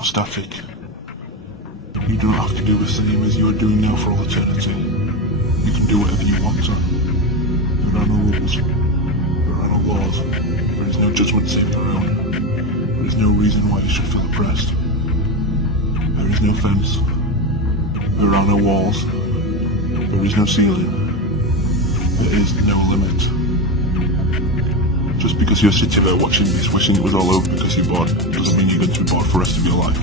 not static. You don't have to do the same as you are doing now for all eternity. You can do whatever you want to. There are no rules. There are no laws. There is no judgment save their own. There is no reason why you should feel oppressed. There is no fence. There are no walls. There is no ceiling. There is no limit. Just because you're sitting there watching this, wishing it was all over because you're bored, doesn't mean you're going to be bored for the rest of your life.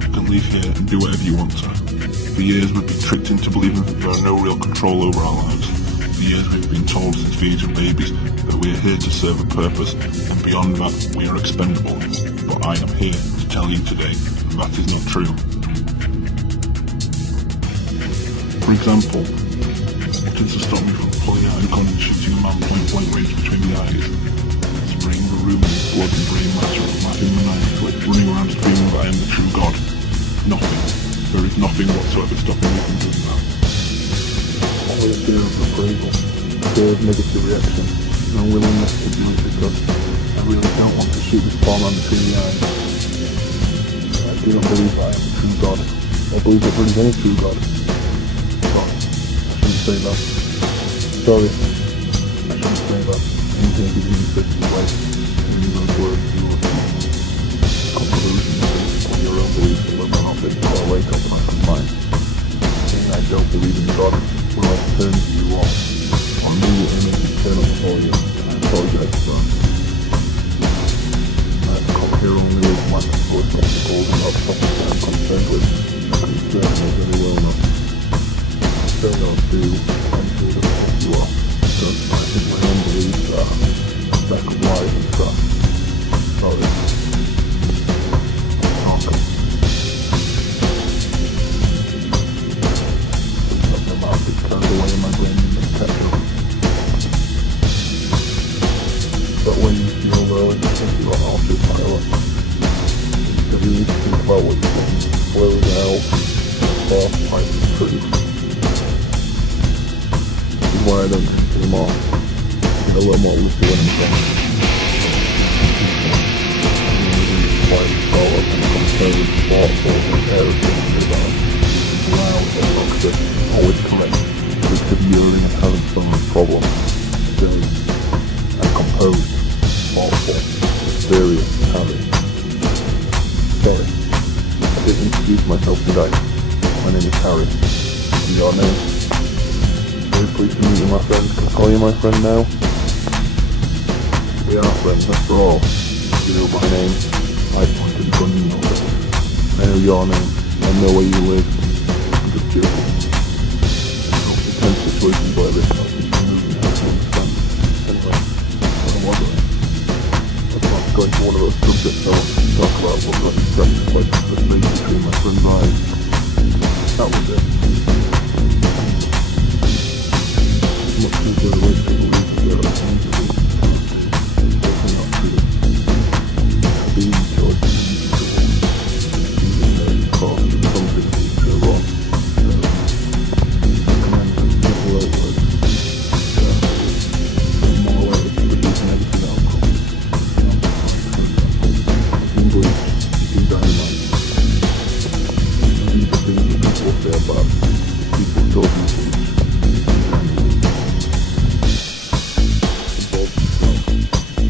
You can leave here and do whatever you want to. For years we've been tricked into believing that there are no real control over our lives. For years we've been told since the age of babies that we are here to serve a purpose, and beyond that we are expendable. But I am here to tell you today that is not true. For example, what is to stop me from pulling out a gun and shooting a man point blank range between the eyes? Spraying the room with blood and brain matter, mapping the night, running around screaming that I am the true God? Nothing. There is nothing whatsoever stopping me from doing that. Only a fear of approval, fear of negative reaction, and unwillingness to do it because I really don't want to shoot this poor man between the eyes. I do not believe that I am the true God. I believe that there is any true God. Say that. Sorry. I shouldn't say that. Anything being said to you like in those words you will conclusions based on your own beliefs and whether or not they will wake up and mine. Saying I don't believe in God will I turn to you all. Or immediately make you turn up before you. I apologize for that. I have come here only with my good principles and not topics that I'm concerned with. I'm certainly very well enough. I don't know do until the point you are, because I think my own beliefs are lack of lies and trust. Sorry. Talking. Something about it turned away in my brain and then catch up. But when you feel low and you think you are off your pilot, because you need to think about what you think, blow it out, far pipe the truth. Why I don't drink anymore. Get a little more loosey when I'm drunk. White collar and conservative waterfalls and aeroplanes about loud and toxic, always correct, quick of urine and hasn't solved the problem. Still, I'm composed, thoughtful, mysterious, Harry. Sorry, I didn't introduce myself today. My name is Harry. And your name? Very pleased to meet you, my friend. Can I call you my friend now? We are friends, after all. You know my name. I pointed the gun in your face. I know your name. I know where you live. I'm just joking. I don't pretend situations like this are just moving out to understand. Anyway, what was I? Let's not go into one of those subjects I want to talk about, but not distracted by the space between my friend's eyes. That was it. Much simpler the way people need to go out and do it. It's definitely not true. Being choices and the one. Even though it's cause of something being so wrong. So, recommend simple outwards. More likely to produce an empty outcome. In bleach, in dynamite. These are things that people say about people talking to each.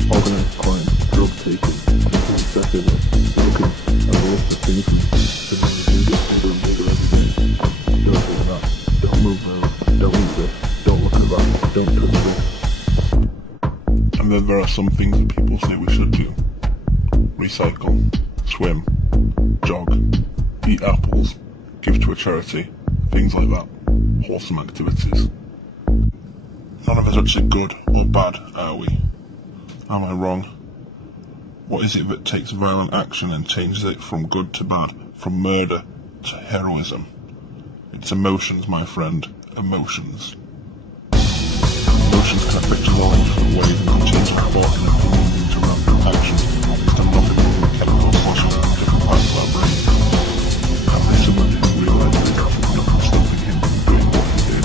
Organised crime, drug taking, drinking excessively, looking at a list of things that do get bigger and bigger every day. Don't do that. Don't move there. Don't eat this. Don't look at that. Don't touch this. And then there are some things that people say we should do. Recycle, swim, jog, eat apples, give to a charity, things like that. Wholesome activities. None of us are actually good or bad, are we? Am I wrong? What is it that takes violent action and changes it from good to bad, from murder to heroism? It's emotions, my friend. Emotions. Emotions can affect us all in different ways and can change our thoughts and opinions into random actions based on nothing more than chemical flushes in different parts of our brain. And this someone who realises there's absolutely nothing stopping him from doing what he did.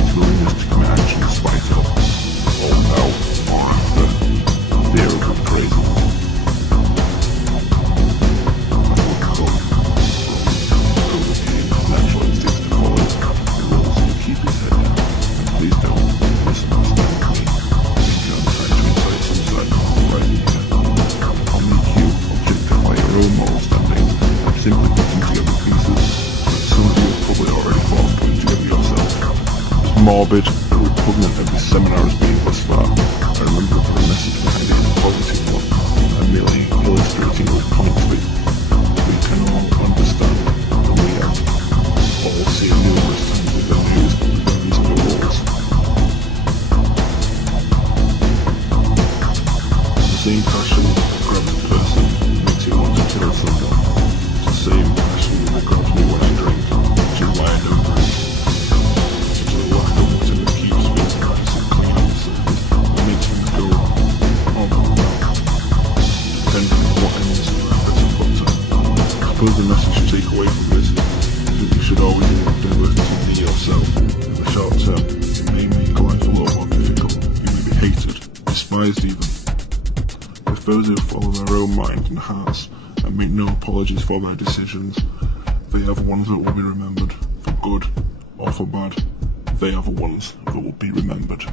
His willingness to commit action in spite of. Oh no, or after. Fear of going crazy. listeners like me, maybe I'm trying to imply something I can't write here. I'll make you objectify your own moral standing. I'm simply putting together pieces that some of you have probably already thought of putting together yourself. As morbid and repugnant as this seminar has been thus far, I remember that the message behind it is a positive one. I'm merely illustrating with points we can all understand, and we have all seen numerous times with the news and these other wars. The same passion that grabs a person makes you want to kill someone. It's the same passion that grabs me when I drink, which is why I don't drink. It's the lack of whatever keeps me nice and clean on the surface that makes things go on and down, depending on what ends are put to. I suppose the message you take away from this is that you should always endeavour to be yourself. In the short term, it may make life a lot more difficult. You may be hated, despised even. With those who follow their own mind and hearts and make no apologies for their decisions, they are the ones that will be remembered, for good or for bad. They are the ones that will be remembered.